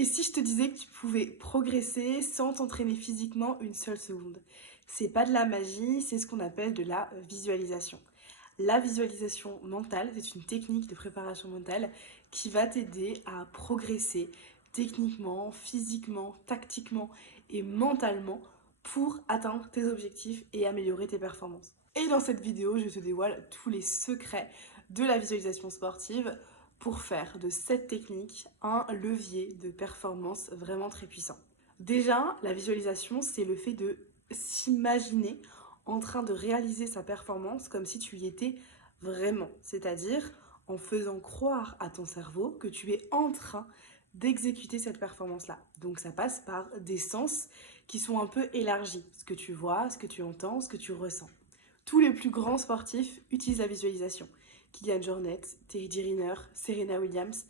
Et si je te disais que tu pouvais progresser sans t'entraîner physiquement une seule seconde? C'est pas de la magie, c'est ce qu'on appelle de la visualisation. La visualisation mentale, c'est une technique de préparation mentale qui va t'aider à progresser techniquement, physiquement, tactiquement et mentalement pour atteindre tes objectifs et améliorer tes performances. Et dans cette vidéo, je te dévoile tous les secrets de la visualisation sportive pour faire de cette technique un levier de performance vraiment très puissant. Déjà, la visualisation, c'est le fait de s'imaginer en train de réaliser sa performance comme si tu y étais vraiment, c'est-à-dire en faisant croire à ton cerveau que tu es en train d'exécuter cette performance-là. Donc ça passe par des sens qui sont un peu élargis, ce que tu vois, ce que tu entends, ce que tu ressens. Tous les plus grands sportifs utilisent la visualisation. Kylian Jornet, Teddy Riner, Serena Williams,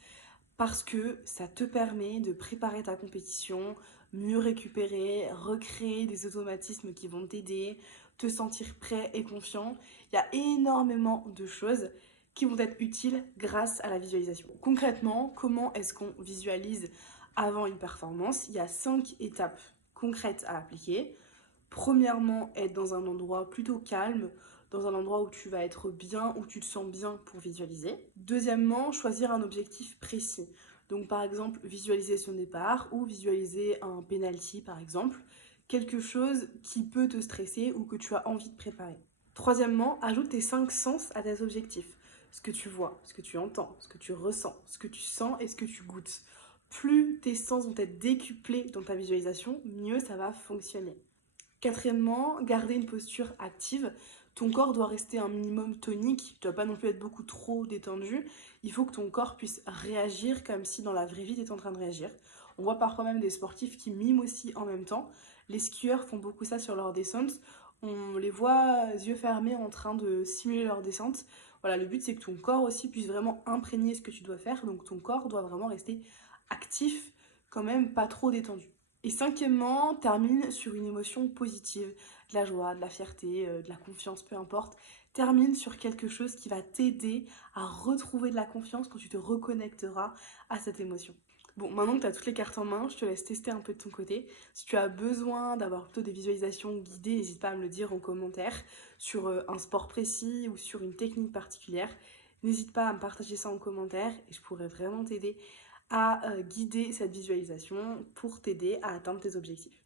parce que ça te permet de préparer ta compétition, mieux récupérer, recréer des automatismes qui vont t'aider, te sentir prêt et confiant. Il y a énormément de choses qui vont être utiles grâce à la visualisation. Concrètement, comment est-ce qu'on visualise avant une performance? Il y a 5 étapes concrètes à appliquer. Premièrement, être dans un endroit plutôt calme, dans un endroit où tu vas être bien, où tu te sens bien pour visualiser. Deuxièmement, choisir un objectif précis. Donc par exemple, visualiser son départ ou visualiser un penalty par exemple. Quelque chose qui peut te stresser ou que tu as envie de préparer. Troisièmement, ajoute tes 5 sens à tes objectifs. Ce que tu vois, ce que tu entends, ce que tu ressens, ce que tu sens et ce que tu goûtes. Plus tes sens vont être décuplés dans ta visualisation, mieux ça va fonctionner. Quatrièmement, garder une posture active. Ton corps doit rester un minimum tonique, tu ne dois pas non plus être beaucoup trop détendu. Il faut que ton corps puisse réagir comme si dans la vraie vie tu étais en train de réagir. On voit parfois même des sportifs qui miment aussi en même temps. Les skieurs font beaucoup ça sur leur descente. On les voit yeux fermés en train de simuler leur descente. Voilà, le but c'est que ton corps aussi puisse vraiment imprégner ce que tu dois faire. Donc ton corps doit vraiment rester actif, quand même pas trop détendu. Et cinquièmement, termine sur une émotion positive, de la joie, de la fierté, de la confiance, peu importe. Termine sur quelque chose qui va t'aider à retrouver de la confiance quand tu te reconnecteras à cette émotion. Bon, maintenant que tu as toutes les cartes en main, je te laisse tester un peu de ton côté. Si tu as besoin d'avoir plutôt des visualisations guidées, n'hésite pas à me le dire en commentaire sur un sport précis ou sur une technique particulière. N'hésite pas à me partager ça en commentaire et je pourrais vraiment t'aider à guider cette visualisation pour t'aider à atteindre tes objectifs.